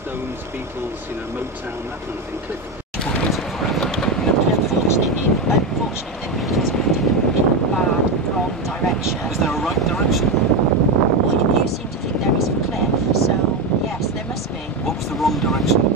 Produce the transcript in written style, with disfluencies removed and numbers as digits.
Stones, Beatles, you know, Motown, that kind of thing. Cliff. Unfortunately, because we did it in a bad, wrong direction. Is there a right direction? Well, you seem to think there is for Cliff, so yes, there must be. What was the wrong direction?